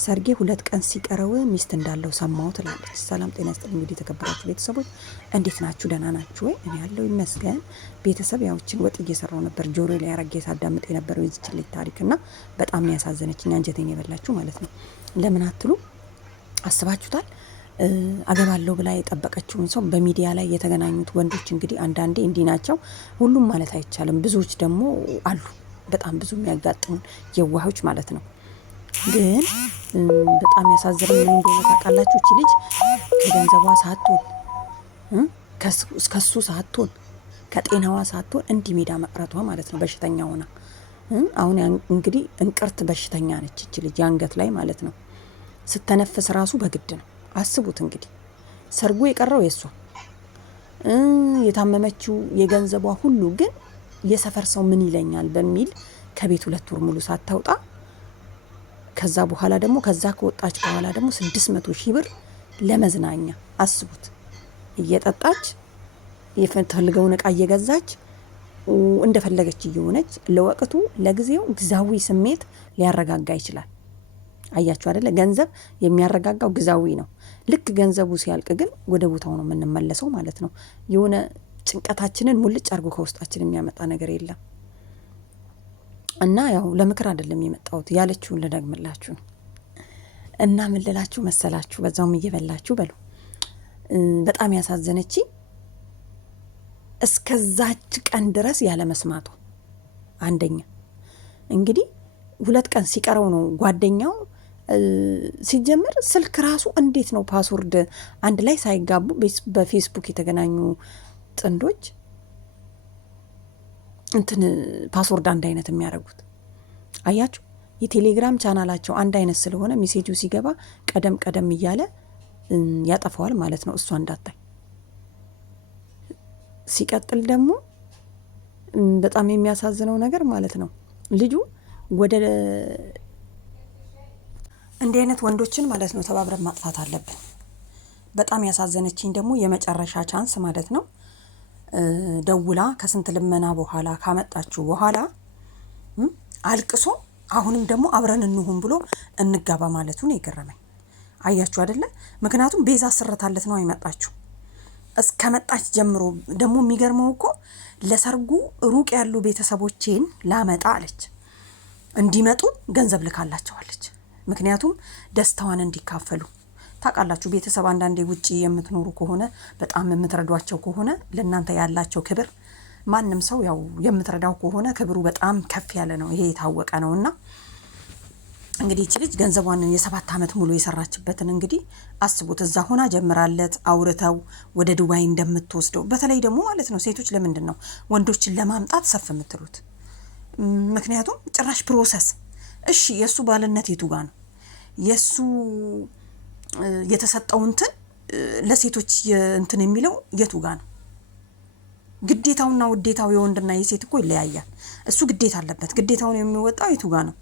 ሰርጌ 2 ቀን ሲቀረው ሚስት እንዳለው ሰማሁ ትላለች። ሰላም ጤና ይስጥልኝ እንግዲህ የተከበራችሁ ቤተሰቦች እንዴት ናችሁ? ደህና ናችሁ ወይ? እኔ ያለው ይመስገን። ቤተሰብ ያውችን ወጥ እየሰራው ነበር ጆሮ ላይ ያረጋጌ ሳዳምጥ የነበረው የዚች ልጅ ታሪክና በጣም ነው ያሳዘነችኝ፣ አንጀቴን የበላችሁ ማለት ነው። ለምን አትሉ? አስባችሁታል? አገባለሁ ብላ የጠበቀችውን ሰው በሚዲያ ላይ የተገናኙት ወንዶች እንግዲህ አንዳንዴ እንዲህ ናቸው። ሁሉም ማለት አይቻልም። ብዙዎች ደግሞ አሉ በጣም ብዙ የሚያጋጥሙን የዋሆች ማለት ነው። ግን በጣም ያሳዝነኝ ምን እንደሆነ ታውቃላችሁ? እቺ ልጅ ከገንዘቧ ሳትሆን ከሱ ሳትሆን ከጤናዋ ሳትሆን እንዲህ ሜዳ መቅረቷ ማለት ነው። በሽተኛ ሆና አሁን እንግዲህ እንቅርት በሽተኛ ነች እቺ ልጅ የአንገት ላይ ማለት ነው። ስተነፍስ ራሱ በግድ ነው። አስቡት እንግዲህ ሰርጉ የቀረው የሷ የታመመችው የገንዘቧ ሁሉ ግን የሰፈር ሰው ምን ይለኛል በሚል ከቤት 2 ወር ሙሉ ሳታውጣ ከዛ በኋላ ደግሞ ከዛ ከወጣች በኋላ ደግሞ 600,000 ብር ለመዝናኛ አስቡት። እየጠጣች የፈለገውን ዕቃ እየገዛች እንደፈለገች እየሆነች ለወቅቱ ለጊዜው ግዛዊ ስሜት ሊያረጋጋ ይችላል። አያችሁ አይደለ? ገንዘብ የሚያረጋጋው ግዛዊ ነው። ልክ ገንዘቡ ሲያልቅ ግን ወደ ቦታው ነው የምንመለሰው ማለት ነው። የሆነ ጭንቀታችንን ሙልጭ አርጎ ከውስጣችን የሚያመጣ ነገር የለም። እና ያው ለምክር አይደለም የመጣሁት ያለችውን ልደግምላችሁ ነው። እና ምን ልላችሁ መሰላችሁ? በዛውም እየበላችሁ በሉ። በጣም ያሳዘነች እስከዛች ቀን ድረስ ያለ መስማቱ። አንደኛ እንግዲህ 2 ቀን ሲቀረው ነው ጓደኛው ሲጀምር ስልክ ራሱ እንዴት ነው ፓስወርድ አንድ ላይ ሳይጋቡ በፌስቡክ የተገናኙ ጥንዶች እንትን ፓስወርድ አንድ አይነት የሚያደርጉት? አያችሁ? የቴሌግራም ቻናላቸው አንድ አይነት ስለሆነ ሜሴጁ ሲገባ ቀደም እያለ ያጠፋዋል ማለት ነው፣ እሷ እንዳታይ። ሲቀጥል ደግሞ በጣም የሚያሳዝነው ነገር ማለት ነው ልጁ ወደ እንዲህ አይነት ወንዶችን ማለት ነው ተባብረን ማጥፋት አለብን። በጣም ያሳዘነችኝ ደግሞ የመጨረሻ ቻንስ ማለት ነው ደውላ ከስንት ልመና በኋላ ካመጣችሁ በኋላ አልቅሶ አሁንም ደግሞ አብረን እንሁን ብሎ እንጋባ ማለቱ ነው የገረመኝ። አያችሁ አይደለ? ምክንያቱም ቤዛ አስረታለት ነው አይመጣችሁ እስከመጣች ጀምሮ ደግሞ የሚገርመው እኮ ለሰርጉ ሩቅ ያሉ ቤተሰቦቼን ላመጣ አለች። እንዲመጡ ገንዘብ ልካላቸዋለች። ምክንያቱም ደስታዋን እንዲካፈሉ። ታውቃላችሁ ቤተሰብ አንዳንዴ ውጪ የምትኖሩ ከሆነ በጣም የምትረዷቸው ከሆነ ለእናንተ ያላቸው ክብር ማንም ሰው ያው የምትረዳው ከሆነ ክብሩ በጣም ከፍ ያለ ነው። ይሄ የታወቀ ነውና እንግዲህ እቺ ልጅ ገንዘቧን የ7 ዓመት ሙሉ የሰራችበትን እንግዲህ አስቡት። እዛ ሆና ጀምራለት አውርተው ወደ ዱባይ እንደምትወስደው። በተለይ ደግሞ ማለት ነው ሴቶች ለምንድን ነው ወንዶችን ለማምጣት ሰፍ የምትሉት? ምክንያቱም ጭራሽ ፕሮሰስ። እሺ የሱ ባልነት የቱ ጋር ነው? የሱ የተሰጠው እንትን ለሴቶች እንትን የሚለው የቱ ጋር ነው? ግዴታውና ውዴታው የወንድና የሴት እኮ ይለያያል። እሱ ግዴታ አለበት። ግዴታውን የሚወጣው የቱ ጋር ነው?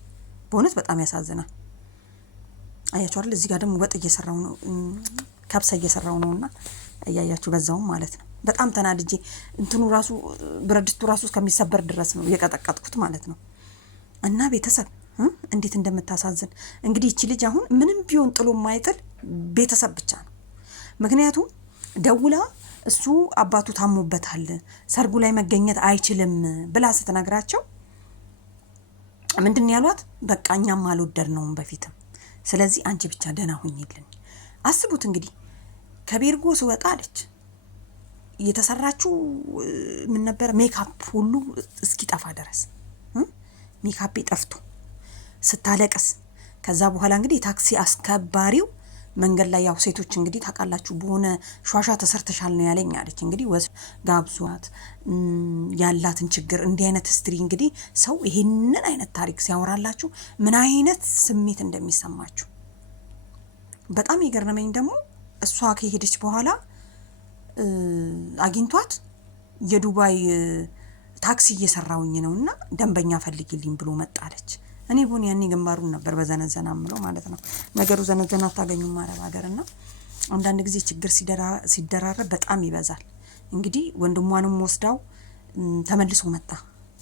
በእውነት በጣም ያሳዝናል። አያችሁ አይደል? እዚህ ጋር ደግሞ ወጥ እየሰራው ነው፣ ከብሰ እየሰራው ነውና እያያችሁ በዛውም ማለት ነው። በጣም ተናድጄ እንትኑ ራሱ ብረድስቱ ራሱ እስከሚሰበር ድረስ ነው የቀጠቀጥኩት ማለት ነው። እና ቤተሰብ እንዴት እንደምታሳዝን እንግዲህ እቺ ልጅ አሁን ምንም ቢሆን ጥሎ ማይጥል ቤተሰብ ብቻ ነው። ምክንያቱም ደውላ እሱ አባቱ ታሞበታል ሰርጉ ላይ መገኘት አይችልም ብላ ስትነግራቸው ምንድን ያሏት? በቃ እኛም አልወደድነውም በፊትም፣ ስለዚህ አንቺ ብቻ ደህና ሁኚልን። አስቡት እንግዲህ ከቤርጎ ስወጣ አለች የተሰራችው ምን ነበር ሜካፕ ሁሉ እስኪጠፋ ድረስ ሜካፕ ጠፍቶ ስታለቅስ። ከዛ በኋላ እንግዲህ ታክሲ አስከባሪው መንገድ ላይ ያው ሴቶች እንግዲህ ታውቃላችሁ በሆነ ሿሿ ተሰርተሻል ነው ያለኝ አለች። እንግዲህ ጋብዟት ያላትን ችግር እንዲህ አይነት ስትሪ እንግዲህ ሰው ይሄንን አይነት ታሪክ ሲያወራላችሁ ምን አይነት ስሜት እንደሚሰማችሁ በጣም ይገርመኝ። ደግሞ እሷ ከሄደች በኋላ አግኝቷት የዱባይ ታክሲ እየሰራውኝ ነውና ደንበኛ ፈልጊልኝ ብሎ መጣለች። እኔ ቦን ያኔ ግንባሩን ነበር በዘነዘና ምለው ማለት ነው። ነገሩ ዘነዘና ታገኙም ማረብ ሀገርና አንዳንድ ጊዜ ችግር ሲደራረብ በጣም ይበዛል። እንግዲህ ወንድሟንም ወስዳው ተመልሶ መጣ።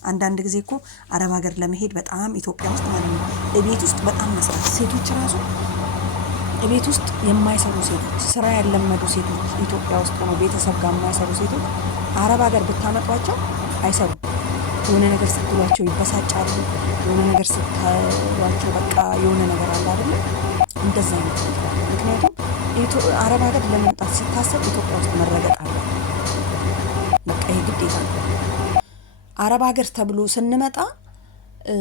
አንዳንድ ጊዜ እኮ አረብ ሀገር ለመሄድ በጣም ኢትዮጵያ ውስጥ ማለት ነው ቤት ውስጥ በጣም መስራት ሴቶች ራሱ ቤት ውስጥ የማይሰሩ ሴቶች ስራ ያለመዱ ሴቶች ኢትዮጵያ ውስጥ ነው ቤተሰብ ጋር የማይሰሩ ሴቶች አረብ ሀገር ብታመጧቸው አይሰሩም። የሆነ ነገር ስትሏቸው ይበሳጫሉ። የሆነ ነገር ስትሏቸው በቃ የሆነ ነገር አለ አይደል? እንደዛ አይነት ነገር። ምክንያቱም አረብ ሀገር ለመምጣት ሲታሰብ ኢትዮጵያ ውስጥ መረገጥ አለ። በቃ ይሄ ግዴታ ነው። አረብ ሀገር ተብሎ ስንመጣ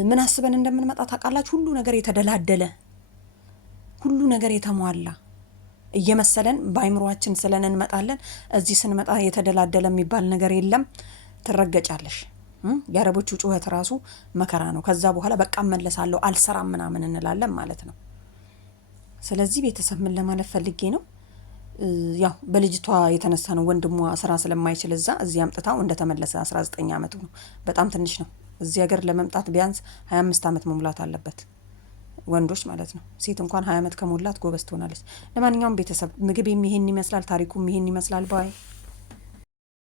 ምን አስበን እንደምንመጣ ታውቃላችሁ? ሁሉ ነገር የተደላደለ ሁሉ ነገር የተሟላ እየመሰለን በአይምሮአችን ስለን እንመጣለን። እዚህ ስንመጣ የተደላደለ የሚባል ነገር የለም። ትረገጫለሽ። የአረቦቹ ጩኸት ራሱ መከራ ነው። ከዛ በኋላ በቃ እመለሳለሁ አልሰራም ምናምን እንላለን ማለት ነው። ስለዚህ ቤተሰብ ምን ለማለት ፈልጌ ነው፣ ያው በልጅቷ የተነሳ ነው። ወንድሟ ስራ ስለማይችል እዚህ አምጥታው እንደተመለሰ 19 ዓመቱ ነው። በጣም ትንሽ ነው። እዚህ ሀገር ለመምጣት ቢያንስ 25 ዓመት መሙላት አለበት፣ ወንዶች ማለት ነው። ሴት እንኳን 20 ዓመት ከሞላት ጎበዝ ትሆናለች። ለማንኛውም ቤተሰብ ምግብ ይሄን ይመስላል፣ ታሪኩም ይሄን ይመስላል። ባይ